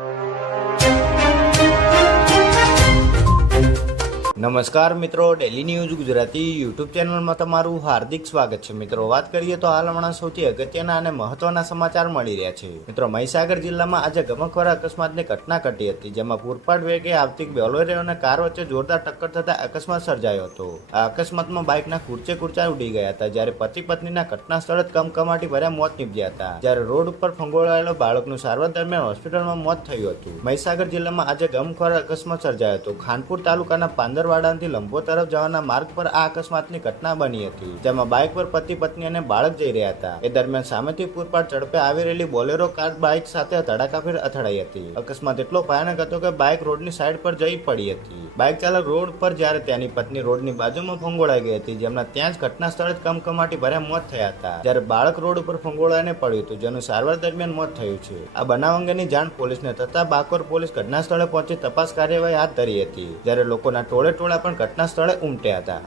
you. નમસ્કાર મિત્રો daily news Gujarati YouTube ચેનલમાં તમારું હાર્દિક સ્વાગત છે. મિત્રો, વાત કરીએ તો હાલ હમણાં સૌથી અગત્યના અને મહત્વના સમાચાર મળી રહ્યા છે. મિત્રો, મહીસાગર જિલ્લામાં આજે ગમકવાળા અકસ્માતની ઘટના ઘટી હતી, જેમાં પૂરપાટ વેગે આવતી બોલેરો અને કાર વચ્ચે જોરદાર ટક્કર થતા અકસ્માત સર્જાયો હતો. આ અકસ્માતમાં બાઇકના ખુરચે ખુરચા ઉડી ગયા હતા, જ્યારે પતિ પત્નીના ઘટના સ્થળ જ કમકમાટી ભર્યા મોત નીપજ્યા હતા. જ્યારે રોડ ઉપર ફંગોળાયેલો બાળકનું સારવાર દરમિયાન હોસ્પિટલમાં મોત થયું હતું. મહીસાગર જિલ્લામાં આજે ગમખોર અકસ્માત સર્જાયો હતો. ખાનપુર તાલુકાના પાંદરવાડાથી લંબો તરફ જવાના માર્ગ પર આ અકસ્માતની ઘટના બની હતી, જેમાં બાઇક પર પતિ, પત્ની અને બાળક જઈ રહ્યા હતા. એ દરમિયાન સામેથી પૂરપાટ ઝડપે આવી રહેલી બોલેરો કાર બાઇક સાથે ધડાકાફેર અથડાઈ હતી. અકસ્માત એટલો ભયાનક હતો કે બાઇક રોડની સાઈડ પર જઈ પડી હતી. બાઇક ચાલક રોડ પર જ્યારે તેની પત્ની રોડની બાજુમાં ફંગોળાઈ ગઈ હતી, જેમના ત્યાં જ ઘટના સ્થળે કમકમાટી ભર્યા મોત થયા હતા. જ્યારે બાળક રોડ ઉપર ફંગોળાઈને પડ્યું હતું, જેનું સારવાર દરમિયાન મોત થયું છે. આ બનાવ અંગેની જાણ પોલીસને થતા બાકોર પોલીસ ઘટના સ્થળે પહોંચી તપાસ કાર્યવાહી હાથ ધરી હતી. જ્યારે લોકોના ટોળે ટોળા પણ ઘટના સ્થળે ઉમટ્યા હતા.